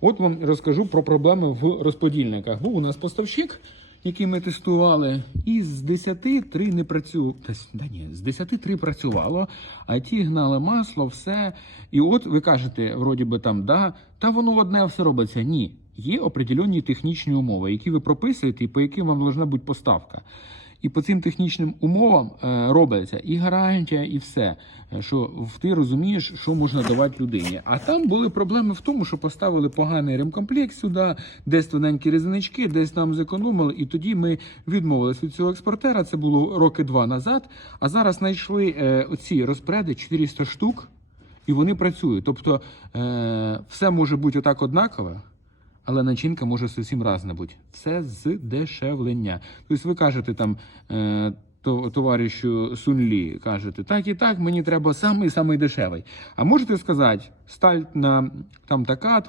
От вам розкажу про проблеми в розподільниках. Був у нас поставщик, який ми тестували, і з 10 3 не працювало. Да ні, з 10 3 працювало, а ті гнали масло, все. І от ви кажете, вроді би там, да, та воно одне все робиться. Ні. Є определенні технічні умови, які ви прописуєте і по яким вам должна бути поставка. І по цим технічним умовам е, робиться і гарантія, і все. Е, Що ти розумієш, що можна давати людині. А там були проблеми в тому, що поставили поганий ремкомплект сюди, десь тоненькі резинички, десь там зекономили. І тоді ми відмовились від цього експортера. Це було роки два назад. А зараз знайшли е, оці розпреди 400 штук, і вони працюють. Тобто все може бути отак однакове. Але начинка може зовсім разна бути. Все з дешевлення. Тобто ви кажете там е, то, товаришу Сунлі, кажете, так і так, мені треба самий самий дешевий. А можете сказати, сталь на там така.